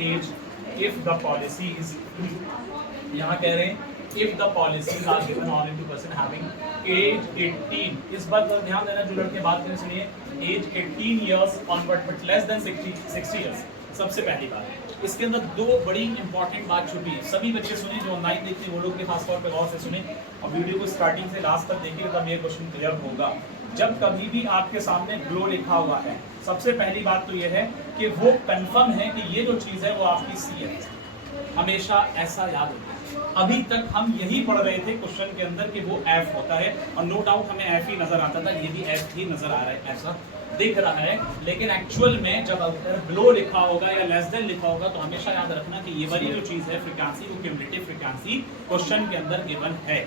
age if the policy is, यहाँ कह रहे हैं if the policies are given only to person having age 18, इस बात पर ध्यान देना जो लड़के बात करें सुनिए, age 18 years onward but less than 60 years, सबसे पहली बात। इसके अंदर दो बड़ी इंपॉर्टेंट बात छुपी है, सभी बच्चे सुने जो ऑनलाइन देखते हैं वो लोग भी खासतौर पर गौर से सुने और वीडियो को स्टार्टिंग से लास्ट तक देखिए तब ये क्वेश्चन क्लियर होगा। जब कभी भी आपके सामने ग्लो लिखा हुआ है, सबसे पहली बात तो ये है कि वो कंफर्म है कि ये जो चीज है वो आपकी सी है, हमेशा ऐसा याद रखिए। अभी तक हम यही पढ़ रहे थे क्वेश्चन के अंदर कि वो एफ होता है और नो डाउट हमें एफ ही नजर आता था, ये भी एफ ही नजर आ रहा है, ऐसा दिख रहा है, लेकिन एक्चुअल में जब अगर बिलो लिखा होगा या लेस देन लिखा होगा तो हमेशा याद रखना कि ये वाली जो चीज है फ्रीक्वेंसी वो क्यूमुलेटिव फ्रीक्वेंसी क्वेश्चन के अंदर गिवन है।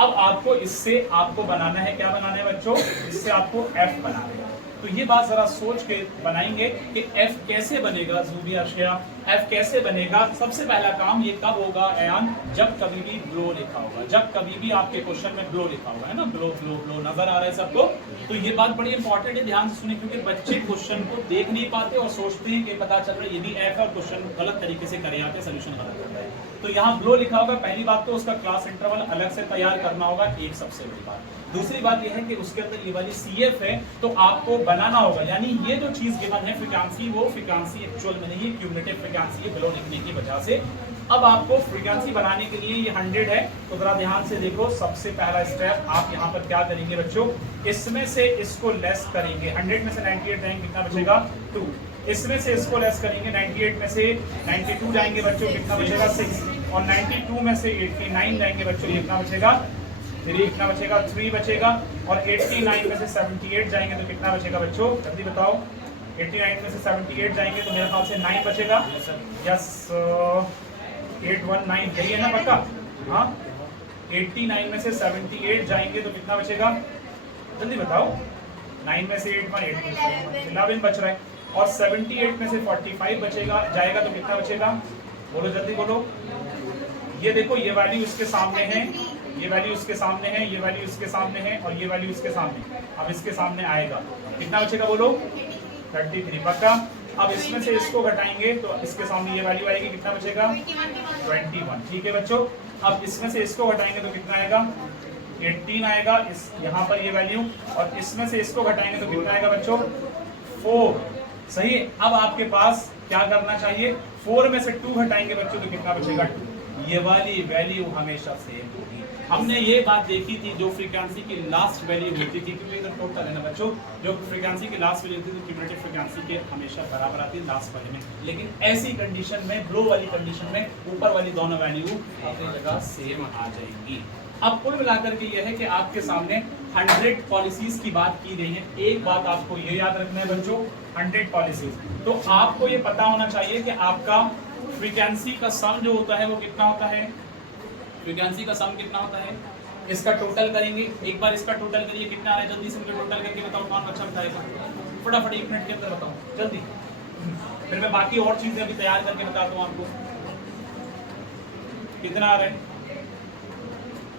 अब आपको इससे आपको बनाना है, क्या बनाना है बच्चों, इससे आपको एफ बनाना है। तो ये बात जरा सोच के बनाएंगे कि एफ कैसे बनेगा, जूबी अशिया एफ कैसे बनेगा। सबसे पहला काम ये कब होगा एयान, जब कभी भी ब्लो लिखा होगा, जब कभी भी आपके क्वेश्चन में ब्लो लिखा होगा, है ना, ब्लो ब्लो ब्लो नजर आ रहा है सबको। तो ये बात बड़ी इंपॉर्टेंट है, ध्यान से सुनिए, क्योंकि बच्चे क्वेश्चन को देख नहीं पाते और सोचते हैं कि पता चल रहा है यदि एफ और क्वेश्चन गलत तरीके से करे आते सोल्यूशन गलत करता है। तो यहाँ ब्लो लिखा होगा, पहली बात तो उसका क्लास इंटरवल अलग से तैयार करना होगा, एक सबसे बड़ी बात। दूसरी बात यह है कि उसके अंदर ये वाली CF है तो आपको बनाना होगा, यानी ये जो चीज गिवन है फ्रीक्वेंसी, वो फ्रीक्वेंसी एक्चुअल में नहीं है, क्यूमुलेटिव फ्रीक्वेंसी है बिलो लिखने की वजह से। अब आपको फ्रीक्वेंसी बनाने के लिए ये 100 है, तो जरा ध्यान से देखो, सबसे पहला स्टेप आप यहाँ पर क्या करेंगे बच्चों, इसमें से इसको लेस करेंगे, 100 में से 98 जाएंगे, कितना बचेगा 2, इसमें से इसको लेस करेंगे, 98 में से 92 जाएंगे बच्चों, कितना बचेगा 6, और 92 में से 89 जाएंगे बच्चों, ये कितना बचेगा 3, कितना बचेगा 3 बचेगा, और 89 में से 78 जाएंगे तो कितना बचेगा बच्चों, जल्दी बताओ, 89 में से 78 जाएंगे तो मेरे ख्याल से 9 बचेगा, यस 819 यही है ना पक्का, हाँ 89 में से 78 जाएंगे तो कितना बचेगा, जल्दी बताओ, 9 में से 8 11 बच रहा है, और 78 में से 45 बचेगा जाएगा तो कितना बचेगा, बोलो जल्दी बोलो। ये देखो ये वैल्यू इसके सामने है, ये वैल्यू इसके सामने है, ये वैल्यू इसके सामने है, और ये वैल्यू इसके सामने, अब इसके सामने आएगा कितना बचेगा बोलो 33 पक्का। अब इसमें से इसको घटाएंगे तो इसके सामने ये वैल्यू आएगी, कितना बचेगा 21, ठीक है बच्चों। अब इसमें से इसको घटाएंगे तो कितना आएगा 18 आएगा, इस यहाँ पर ये वैल्यू, और इसमें से इसको घटाएंगे तो कितना आएगा बच्चों 4, सही है। अब आपके पास क्या करना चाहिए, 4 में से 2 घटाएंगे बच्चों तो कितना बचेगा 2, ये वाली वैल्यू हमेशा सेम होगी। हमने ये बात देखी थी जो फ्रीक्वेंसी की लास्ट वैल्यू होती थी, क्योंकि इधर टोटल है ना बच्चों, जो फ्रीक्वेंसी की लास्ट वैल्यू होती थी तो क्यूमुलेटिव फ्रीक्वेंसी के हमेशा बराबर आती है लास्ट वाले में, लेकिन ऐसी कंडीशन में, ब्लो वाली कंडीशन में ऊपर वाली दोनों वैल्यू अपनी जगह सेम आ जाएंगी। अब कुल मिलाकर के ये है कि आपके सामने 100 पॉलिसीज की बात की गई है। एक बात आपको ये याद रखना है बच्चों, 100 पॉलिसीज, तो आपको ये पता होना चाहिए कि आपका फ्रीक्वेंसी का सम जो होता है वो कितना होता है, फ्रीक्वेंसी का सम कितना होता है, इसका टोटल करेंगे, एक बार इसका टोटल करिए कितना आ रहा है, जल्दी से मुझे टोटल करके बताओ, कौन बच्चा बताएगा फटाफट 1 मिनट के अंदर बताओ जल्दी, फिर मैं बाकी और चीजें अभी तैयार करके बताता हूँ आपको। कितना आ रहा है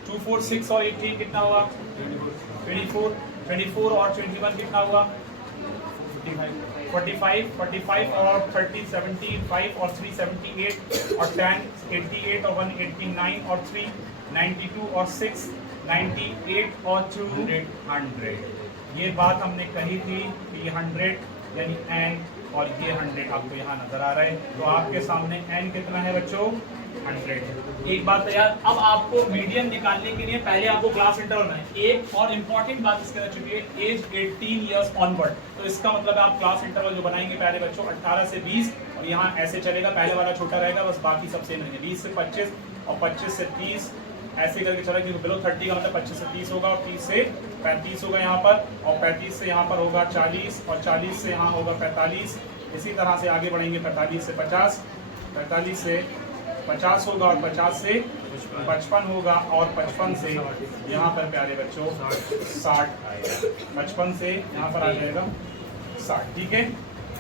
2, 4, 6 और 18 कितना हुआ 24 और 21 कितना हुआ 45 और 30 75 और 3 78 और 10 88 और 1 89 और 3 92 और 6 98 और 2 100। ये बात हमने कही थी कि 100 यानी n और ये 100 आपको यहाँ नजर आ रहा है, तो आपके सामने n कितना है बच्चों 100। एक बात तैयार। अब आपको मीडियन निकालने के लिए पहले आपको क्लास इंटरवल में एक और इम्पॉर्टेंट बात इसके अंदर चुकी है, एज 18 इयर्स ऑनवर्ड, तो इसका मतलब आप क्लास इंटरवल जो बनाएंगे पहले बच्चों 18 से 20 और यहाँ ऐसे चलेगा, पहले वाला छोटा रहेगा बस, बाकी सब सेम रहेंगे, 20 से 25 और 25 से 30 ऐसे करके चला, क्योंकि बिलो 30 का मतलब 25 से 30 होगा और 30 से 35 होगा यहाँ पर, और 35 से यहाँ पर होगा 40 और 40 से यहाँ होगा 45, इसी तरह से आगे बढ़ेंगे 45 से 50, 45 से 50 होगा और 50 से 55 होगा और 55 से यहाँ पर प्यारे बच्चों 60 आएगा, 55 से यहाँ पर आ जाएगा 60, ठीक है।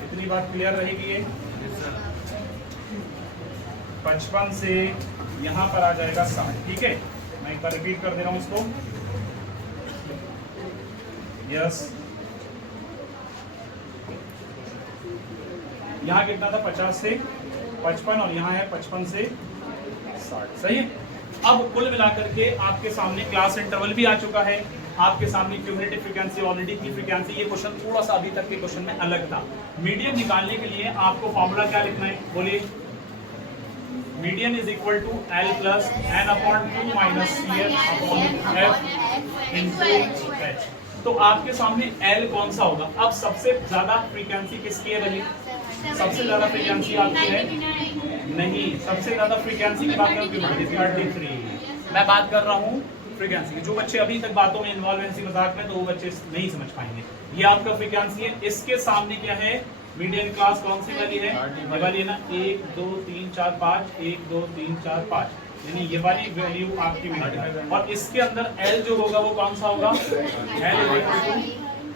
इतनी बात क्लियर रहेगी ये, 55 से यहाँ पर आ जाएगा 60, ठीक है। मैं एक बार रिपीट कर दे रहा हूँ इसको, यस यहाँ कितना था 50 से 55 और यहाँ है 55 से 60। सही है। अब कुल मिलाकर के आपके सामने क्लास इंटरवल भी आ चुका है, आपके सामने क्यूमुलेटिव फ्रीक्वेंसी ऑलरेडी थी फ्रीक्वेंसी। ये क्वेश्चन थोड़ा सा अभी तक के क्वेश्चन में अलग था। मीडियन निकालने के लिए आपको फॉर्मूला क्या लिखना है, बोलिए। Median is equal to L plus N upon 2 minus C F upon F into H. तो आपके सामने एल कौन सा होगा? अब सबसे ज्यादा फ्रीक्वेंसी किसकी है भाई? सबसे ज्यादा फ्रीक्वेंसी आपकी है नहीं, सबसे ज्यादा फ्रीक्वेंसी की बात करूं 33। मैं बात कर रहा हूं फ्रीक्वेंसी की। जो बच्चे अभी तक बातों में इन्वॉल्व हैं इसी मजाक में, तो वो बच्चे नहीं समझ पाएंगे। ये आपका फ्रीक्वेंसी है, इसके सामने क्या है? मीडियन क्लास कौन सी वाली है? ये वाली है ना, 1 2 3 4 5, 1 2 3 4 5, यानी ये वाली वैल्यू आपकी मीडियन। और इसके अंदर एल जो होगा वो कौन सा होगा? एल इज इक्वल टू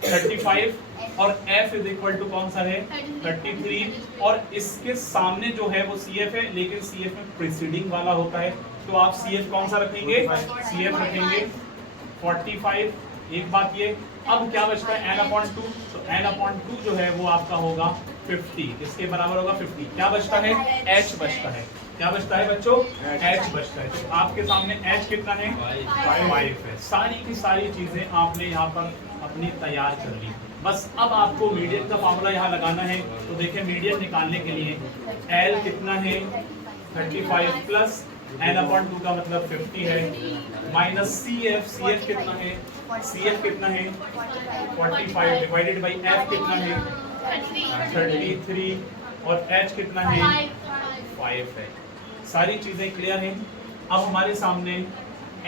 35 और एफ इज इक्वल टू कौन सा है? 33। और इसके सामने जो है वो सी एफ है, लेकिन सी एफ में प्रीसीडिंग वाला होता है, तो आप सी एफ कौन सा रखेंगे? सी एफ रखेंगे 45। एक बात ये, अब क्या बचता है? n upon 2। तो n अपॉन 2 जो है वो आपका होगा 50, इसके बराबर होगा 50। क्या बचता है? h बचता है। क्या बचता है बच्चों? h बचता है। तो आपके सामने h कितना है? 5 है। सारी की सारी चीजें आपने यहाँ पर अपनी तैयार कर ली। बस अब आपको मीडियन का फॉर्मूला यहाँ लगाना है। तो देखिए मीडियन निकालने के लिए l कितना है? 35 प्लस n अपॉन 2 का मतलब 50 है, माइनस सी एफ कितना है? सी एफ कितना है? 45 डिवाइडेड बाई एफ कितना है? 33 और h कितना है? 5 है। सारी चीजें क्लियर हैं। अब हमारे सामने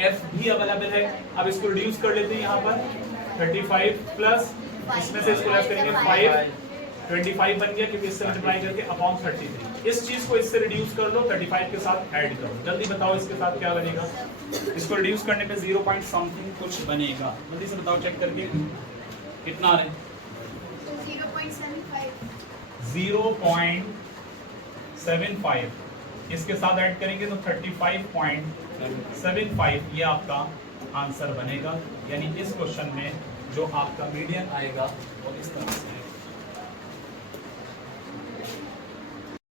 f भी अवेलेबल है। अब इसको रिड्यूस कर लेते हैं यहाँ पर 35 प्लस इसमें से इसको लेस करेंगे 5, 25 बन गया क्योंकि इससे मल्टीप्लाई करके अपॉन 33। इस चीज को इससे रिड्यूस कर लो, 35 के साथ ऐड करो। जल्दी बताओ इसके साथ क्या बनेगा? इसको रिड्यूस करने पे 0 पॉइंट समथिंग कुछ बनेगा। जल्दी से बताओ चेक करके कितना आ रहा है? 0.75। इसके साथ ऐड करेंगे तो 35.75 ये आपका आंसर बनेगा। यानी इस क्वेश्चन में जो आपका मीडियन आएगा वो इस तरह से